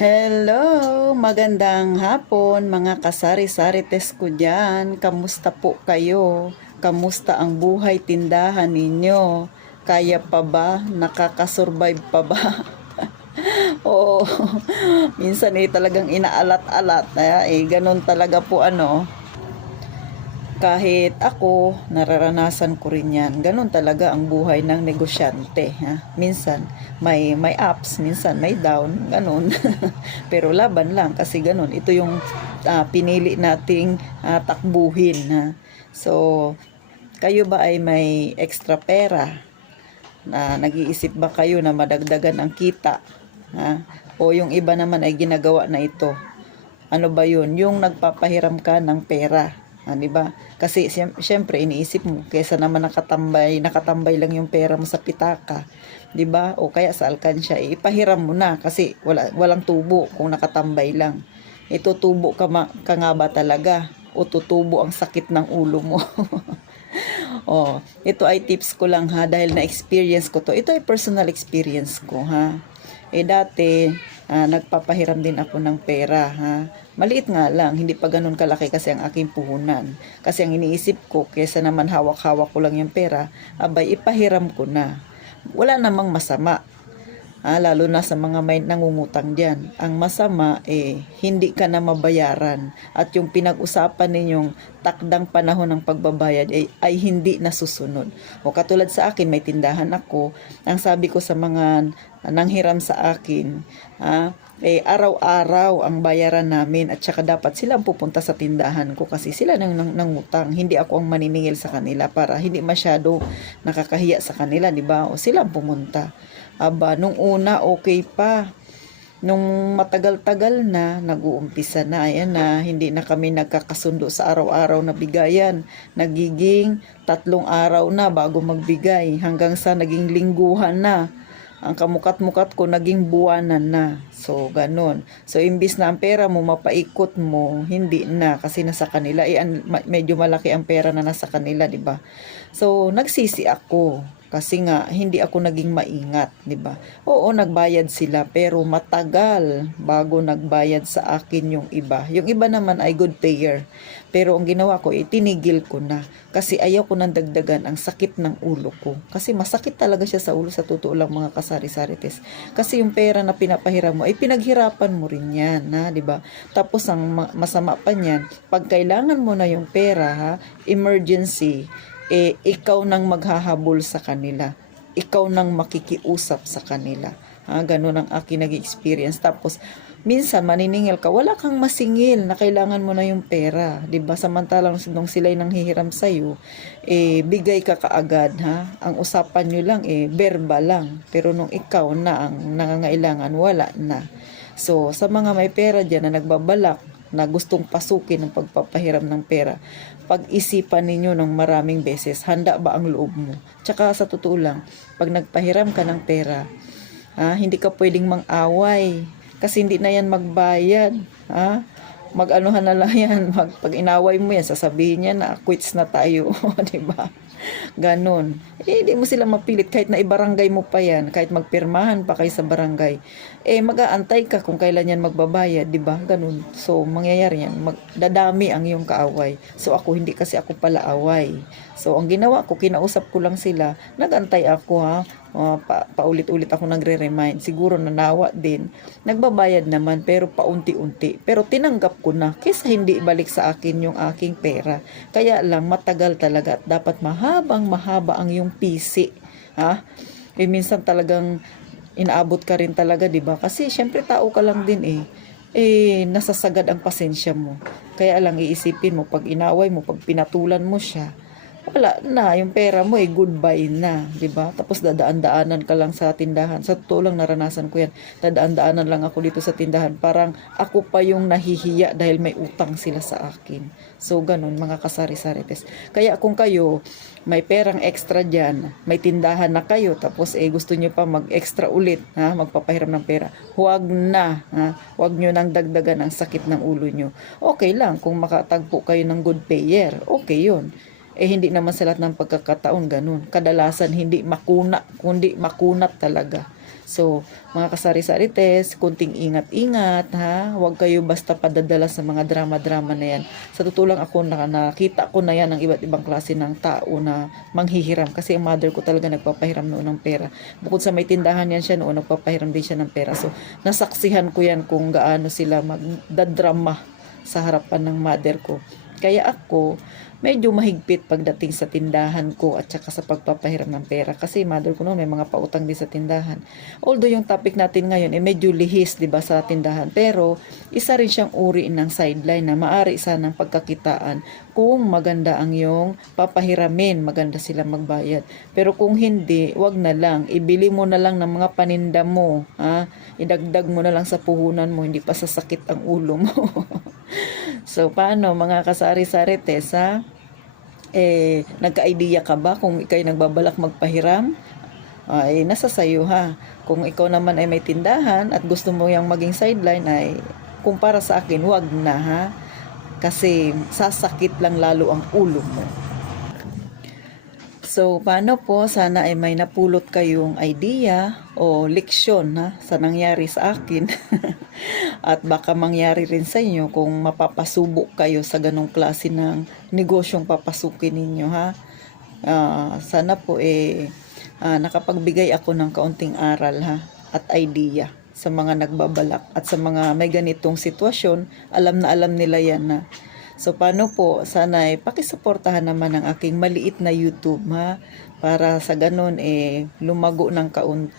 Hello! Magandang hapon mga kasari-sarites ko dyan. Kamusta po kayo? Kamusta ang buhay tindahan ninyo? Kaya pa ba? Nakakasurvive pa ba? Oo, minsan talagang inaalat-alat. Ganun talaga po kahit ako, nararanasan ko rin yan. Ganun talaga ang buhay ng negosyante. Minsan, may ups, minsan may down, ganun. Pero laban lang kasi ganun. Ito yung pinili nating takbuhin. So, kayo ba ay may extra pera? Nag-iisip ba kayo na madagdagan ang kita? O yung iba naman ay ginagawa na ito. Ano ba yun? Yung nagpapahiram ka ng pera. Di ba? Kasi syempre iniisip mo kaysa naman nakatambay lang yung pera mo sa pitaka, 'di ba? O kaya sa alkansya, ipahiram mo na kasi walang tubo kung nakatambay lang. Ito tubo ka nga ba talaga o tutubo ang sakit ng ulo mo? Ito ay tips ko lang dahil na experience ko to. Ito ay personal experience ko dati nagpapahiram din ako ng pera Maliit nga lang, hindi pa ganun kalaki kasi ang aking puhunan. Kasi ang iniisip ko, kesa naman hawak-hawak ko lang yung pera, abay ipahiram ko na. Wala namang masama. Lalo na sa mga may nangungutang dyan. Ang masama hindi ka na mabayaran at yung pinag-usapan ninyong takdang panahon ng pagbabayad ay hindi nasusunod. O katulad sa akin, may tindahan ako. Ang sabi ko sa mga nanghiram sa akin, araw-araw ang bayaran namin at saka dapat sila ang pupunta sa tindahan ko kasi sila nangutang. Hindi ako ang maniningil sa kanila para hindi masyado nakakahiya sa kanila, di ba? O sila ang pumunta. Nung una okay pa. Nung matagal-tagal na, nag-uumpisa na, ayan na, hindi na kami nagkakasundo sa araw-araw na bigayan. Nagiging 3 araw na bago magbigay, hanggang sa naging lingguhan na. Ang kamukat-mukat ko naging buwanan na. So, ganun. So, imbis na ang pera mo, mapaikot mo, hindi na kasi nasa kanila. Medyo malaki ang pera na nasa kanila, di ba? So, nagsisi ako. Kasi nga, hindi ako naging maingat, di ba? Oo, nagbayad sila, pero matagal bago nagbayad sa akin yung iba. Yung iba naman ay good payer. Pero ang ginawa ko, tinigil ko na. Kasi ayaw ko nang dagdagan ang sakit ng ulo ko. Kasi masakit talaga siya sa ulo, sa totoo lang mga kasari-sarites. Kasi yung pera na pinapahiram mo, ay pinaghirapan mo rin yan, di ba? Tapos ang masama pa niyan, pag kailangan mo na yung pera, emergency, ikaw nang maghahabol sa kanila. Ikaw nang makikiusap sa kanila. Ganun ang aking nag-experience. Tapos, minsan maniningil ka, wala kang masingil na kailangan mo na yung pera. Diba? Samantalang nung sila'y nanghihiram sa'yo, bigay ka kaagad. Ang usapan nyo lang, verbal lang. Pero nung ikaw na ang nangangailangan, wala na. So, sa mga may pera dyan na nagbabalak, na gustong pasukin ng pagpapahiram ng pera, pag-isipan ninyo ng maraming beses, handa ba ang loob mo? Tsaka sa totoo lang, pag nagpahiram ka ng pera, hindi ka pwedeng mang-away, kasi hindi na yan magbayad. Mag-anuhan na lang yan, pag inaway mo yan, sasabihin niya na quits na tayo, di ba? Ganon. Hindi mo sila mapilit kahit na ibarangay mo pa yan, kahit magpirmahan pa kayo sa barangay. Mag-aantay ka kung kailan yan magbabayad, di ba? Ganon. So, mangyayari yan. Dadami ang iyong kaaway. So, ako, hindi kasi ako pala away. So, ang ginawa ko, kinausap ko lang sila. Nagantay ako paulit-ulit ako nagre-remind. Siguro nanawa din. Nagbabayad naman, pero paunti-unti. Pero tinanggap ko na, kaysa hindi ibalik sa akin yung aking pera. Kaya lang, matagal talaga at dapat mahaba ang yung pisi. Minsan talagang inaabot ka rin talaga, di ba? Kasi syempre tao ka lang din nasasagad ang pasensya mo. Kaya lang iisipin mo, pag inaway mo, pag pinatulan mo siya, wala na, yung pera mo goodbye na, di ba? Tapos dadaan-daanan ka lang sa tindahan. Sa totoo lang naranasan ko yan. Dadaan-daanan lang ako dito sa tindahan. Parang ako pa yung nahihiya dahil may utang sila sa akin. So ganun mga kasari-sarites. Kaya kung kayo may perang extra dyan, may tindahan na kayo, tapos gusto nyo pa mag-extra ulit, magpapahiram ng pera, huwag na, huwag nyo nang dagdagan ang sakit ng ulo nyo. Okay lang kung makatagpo kayo ng good payer, okay yun. Hindi naman sa lahat ng pagkakataon ganun. Kadalasan hindi makuna, kundi makunat talaga. So, mga kasari-sarites, kunting ingat-ingat ha. Huwag kayo basta padadala sa mga drama-drama na yan. Sa totoo lang ako nakita ko na yan ng iba't ibang klase ng tao na manghihiram. Kasi ang mother ko talaga nagpapahiram noon ng pera. Bukod sa may tindahan yan siya noon, nagpapahiram din siya ng pera. So, nasaksihan ko yan kung gaano sila magdadrama sa harapan ng mother ko. Kaya ako, medyo mahigpit pagdating sa tindahan ko at saka sa pagpapahiram ng pera. Kasi mother ko noon may mga pautang din sa tindahan. Although yung topic natin ngayon medyo lihis, 'di ba, sa tindahan. Pero isa rin siyang uri ng sideline na maari sanang pagkakitaan kung maganda ang yung papahiramin, maganda sila magbayad. Pero kung hindi, wag na lang. Ibili mo na lang ng mga paninda mo, ha? Idagdag mo na lang sa puhunan mo, hindi pa sasakit ang ulo mo. So, paano mga kasari-sarites, ha? Nagka-idea ka ba kung ikaw'y nagbabalak magpahiram? Ay, nasa sayo, ha? Kung ikaw naman ay may tindahan at gusto mo yung maging sideline, ay kung para sa akin, wag na, ha? Kasi sasakit lang lalo ang ulo mo. So, paano po? Sana ay may napulot kayong idea o leksyon ha, sa nangyari sa akin. At baka mangyari rin sa inyo kung mapapasubok kayo sa ganong klase ng negosyong papasukin ninyo ha. Sana po nakapagbigay ako ng kaunting aral ha at idea sa mga nagbabalak at sa mga may ganitong sitwasyon. Alam na alam nila yan na. So, paano po? Sana pakisuportahan naman ang aking maliit na YouTube, ha? Para sa ganun, lumago ng kaunti.